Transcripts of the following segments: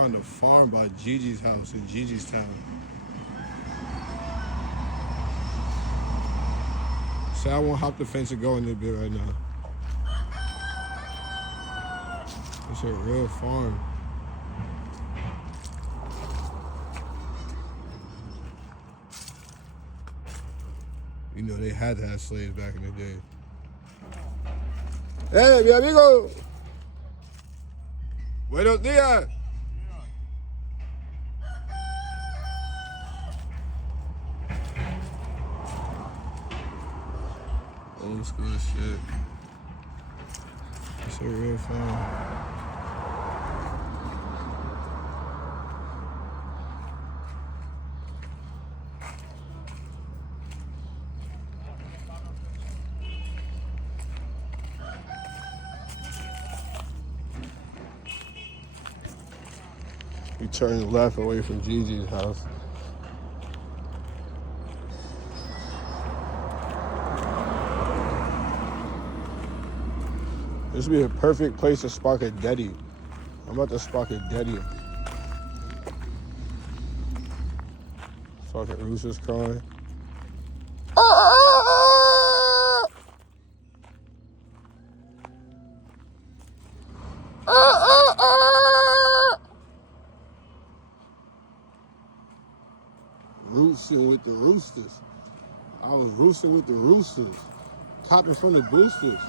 on the farm by Gigi's house in Gigi's town. Say I won't hop the fence and go in there bit right now. It's a real farm. You know, they had to have slaves back in the day. Hey, mi amigo. Buenos días. Old school shit. It's a real farm. You turn left away from Gigi's house. This would be a perfect place to spark a Deddy. I'm about to spark a Deddy. Fucking roosters crying. Roosting with the roosters. I was roosting with the roosters. Popping from the boosters.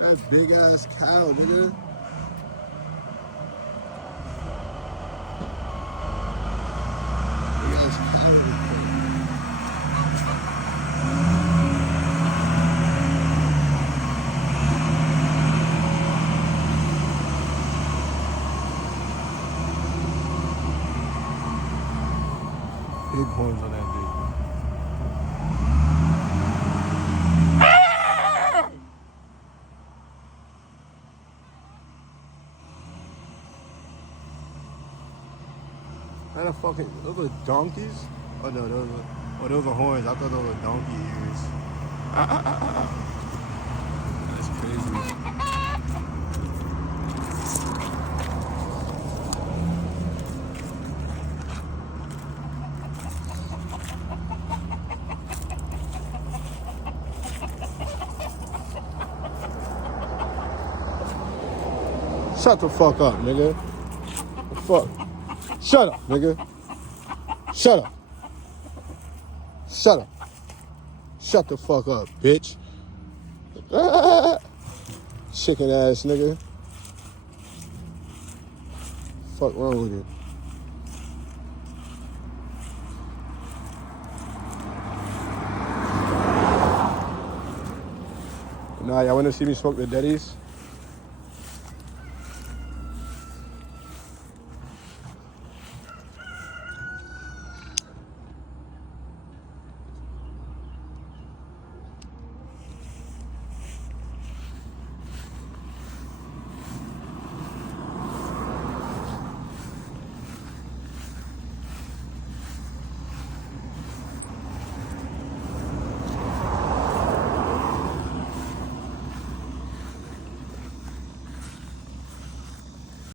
That big ass cow, nigga. Big ass cow. Big horns on that bitch. That a fucking, those are donkeys? Oh no, those are horns. I thought those were donkey ears. That's crazy. Shut the fuck up, nigga. The fuck? Shut up, nigga. Shut up. Shut up. Shut the fuck up, bitch. Chicken ass nigga. Fuck wrong with you? Nah, y'all wanna see me smoke the Deddies?